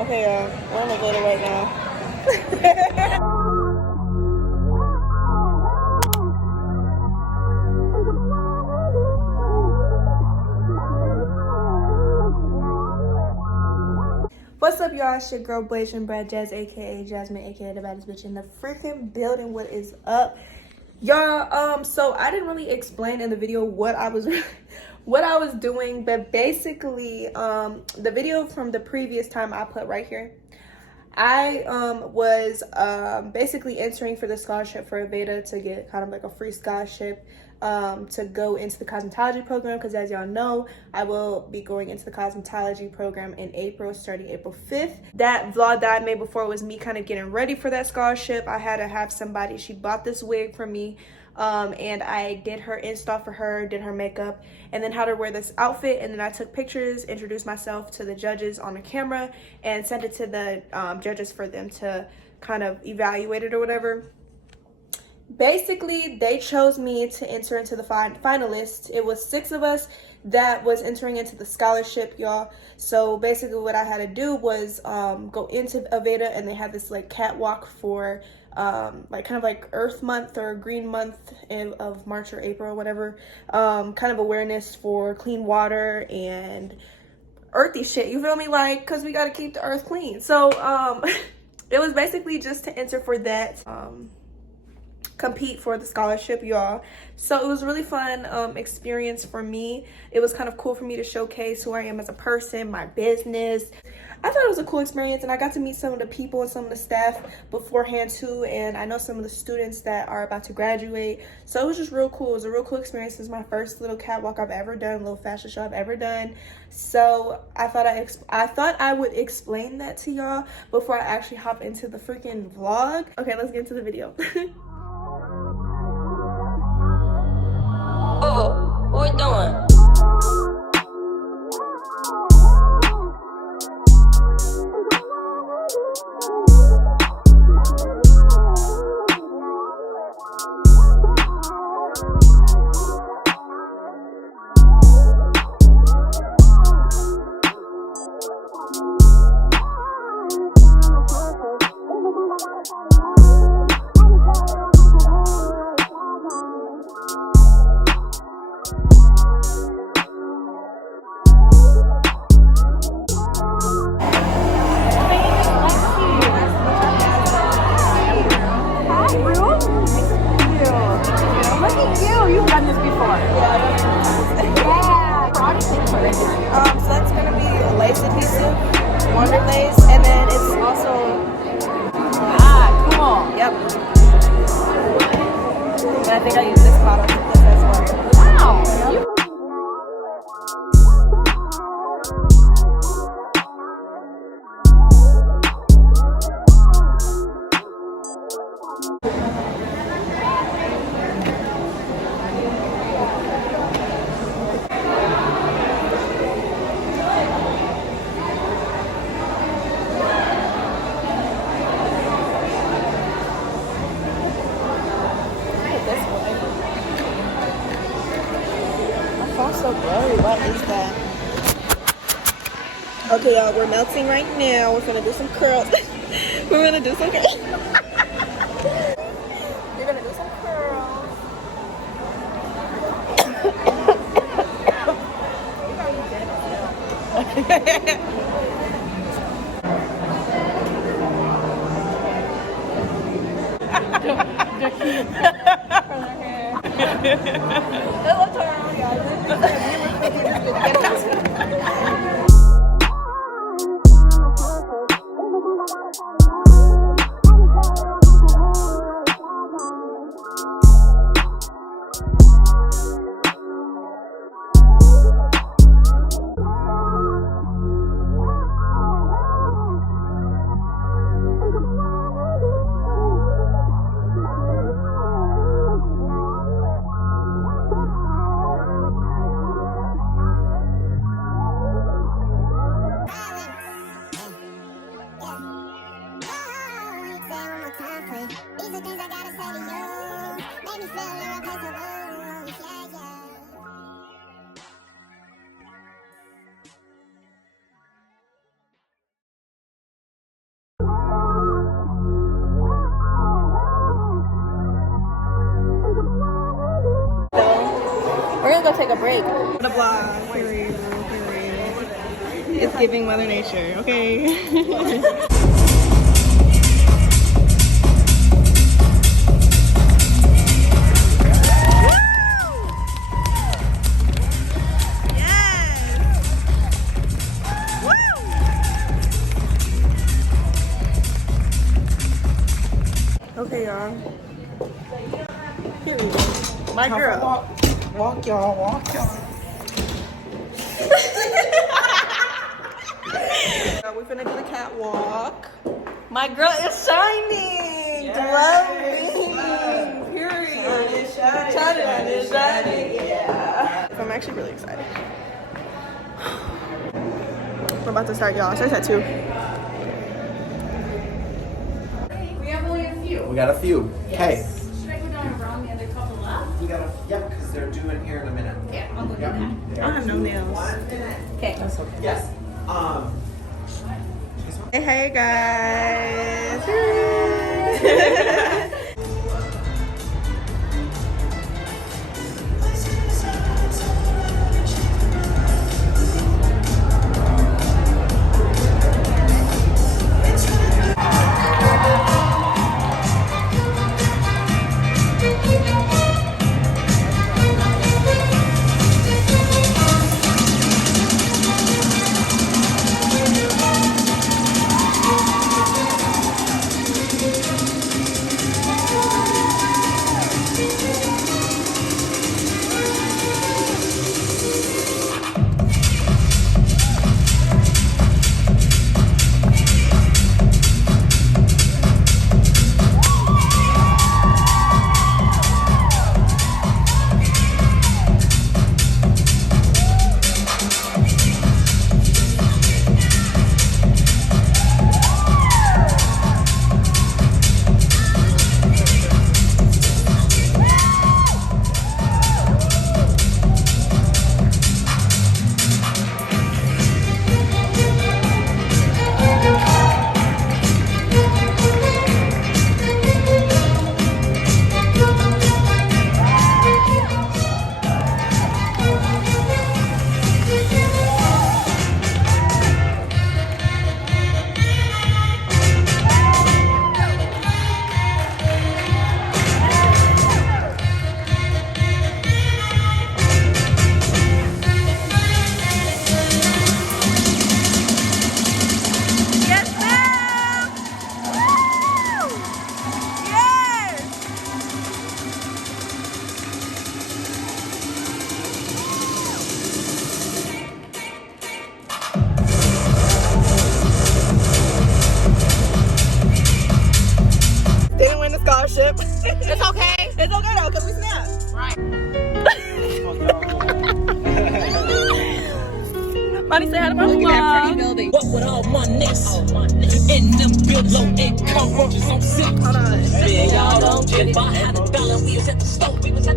Okay, we're on the little right now. What's up, y'all? It's your girl, Blazing Brad Jazz, aka Jasmine, aka the baddest bitch in the freaking building. What is up, y'all? So I didn't really explain in the video what I was doing, but basically, the video from the previous time I put right here. I was basically entering for the scholarship for Aveda to get kind of like a free scholarship to go into the cosmetology program, because as y'all know, I will be going into the cosmetology program in April, starting April 5th. That vlog that I made before was me kind of getting ready for that scholarship. I had to have somebody, she bought this wig for me, and I did her install for her, did her makeup, and then had her wear this outfit, and then I took pictures, introduced myself to the judges on the camera, and sent it to the judges for them to kind of evaluate it or whatever. Basically, they chose me to enter into the finalists. It was 6 of us that was entering into the scholarship, y'all. So basically what I had to do was go into Aveda, and they had this like catwalk for like kind of like Earth Month or Green Month of March or April or whatever, kind of awareness for clean water and earthy shit, you feel me? Like, because we got to keep the earth clean. So it was basically just to enter for that, compete for the scholarship, y'all. So it was a really fun experience for me. It was kind of cool for me to showcase who I am as a person, my business. I thought it was a cool experience, and I got to meet some of the people and some of the staff beforehand too, and I know some of the students that are about to graduate. So it was just real cool. It was a real cool experience. This is my first little catwalk I've ever done, little fashion show I've ever done. So I thought I would explain that to y'all before I actually hop into the freaking vlog. Okay, let's get into the video. Oh, what we doing? So that's gonna be a lace adhesive, wonder lace, and then it's also Cool. yep. And I think I use this bottle to this as well. Wow. You So blurry. What is that? Okay, y'all, we're melting right now. We're gonna do some curls. We're gonna do some curls. We're gonna do some curls. Let's turn around, guys. gonna go take a break. The blog. Period. It's giving Mother Nature, okay? Okay, y'all. Here we go. My girl. Walk, y'all. Walk, y'all. We're finna do the catwalk. My girl is shining. Glowing. Period. Shining. Yeah. I'm actually really excited. We're about to start, y'all. Starts at 2. We got a few. Okay. Should I go down and round the other couple up? You gotta, yeah, because they're due in here in a minute. Yeah, I'll go do that. I don't have no nails. Okay. Yes. Hey guys. It's okay. It's okay though, because we snapped. Right. Money say hi to my vlog. Look at that pretty building. What with all my niggas in them good low income roaches on sick. Hold on. Man, y'all don't get it. If I had $1, we was at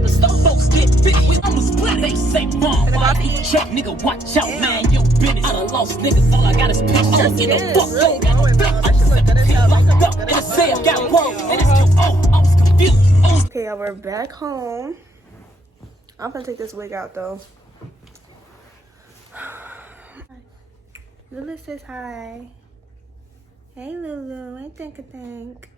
the stove. Folks get bit. We almost split. They say wrong. Why eat truck, nigga? Watch out, man. Yo, business. I done lost niggas. All I got is pictures. I don't get no fuck. Really going, though. That shit look good as hell. Locked up in a cell. Got rolled. And it's your I was confused. Okay, y'all, we're back home. I'm gonna take this wig out though. Lulu says hi. Hey Lulu, I think.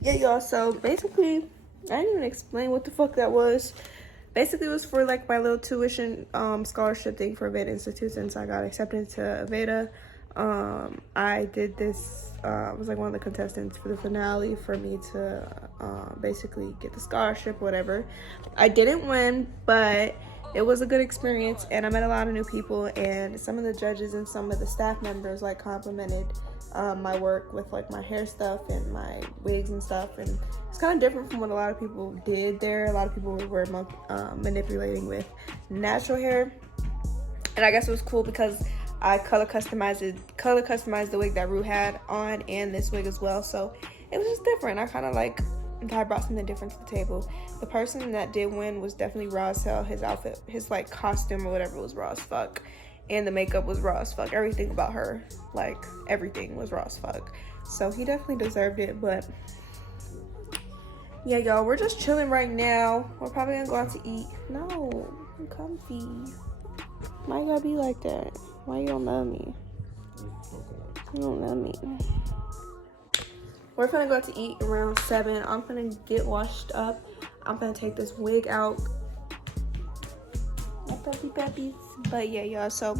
Yeah, y'all, so basically, I didn't even explain what the fuck that was. Basically, it was for like my little tuition scholarship thing for Aveda Institute since I got accepted to Aveda. I did this, was like one of the contestants for the finale for me to basically get the scholarship, whatever. I didn't win, but it was a good experience and I met a lot of new people, and some of the judges and some of the staff members like complimented my work with like my hair stuff and my wigs and stuff, and it's kind of different from what a lot of people did there. A lot of people were manipulating with natural hair, and I guess it was cool because I color customized the wig that Rue had on and this wig as well, so it was just different. I kind of like, I brought something different to the table. The person that did win was definitely raw as hell. His outfit, his like costume or whatever was raw as fuck, and the makeup was raw as fuck. Everything about her, like everything was raw as fuck, so he definitely deserved it. But Yeah, y'all, we're just chilling right now. We're probably gonna go out to eat. No, I'm comfy. Why you gotta be like that? Why you don't love me? You don't love me. We're gonna go out to eat around 7. I'm gonna get washed up. I'm gonna take this wig out. My puppy puppies. But yeah, y'all, so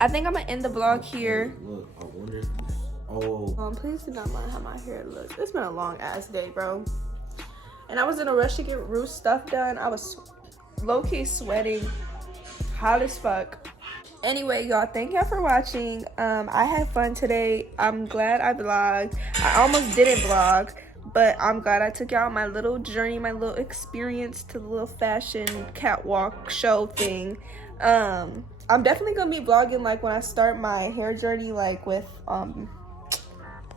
I think I'm gonna end the vlog here. Look, I wonder. Oh. Please do not mind how my hair looks. It's been a long ass day, bro. And I was in a rush to get Ruth's stuff done. I was low-key sweating, hot as fuck. Anyway, y'all, thank y'all for watching. I had fun today. I'm glad I vlogged. I almost didn't vlog, but I'm glad I took y'all on my little journey, my little experience to the little fashion catwalk show thing. I'm definitely gonna be vlogging like when I start my hair journey, like with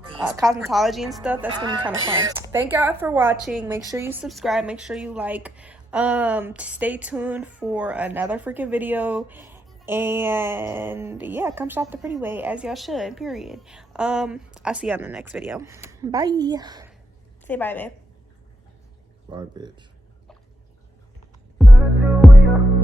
cosmetology and stuff. That's gonna be kind of fun. Thank y'all for watching. Make sure you subscribe, make sure you like. Stay tuned for another freaking video, and yeah, come shop the pretty way, as y'all should, period. I'll see you on the next video. Bye. Say bye, babe. Bye, bitch.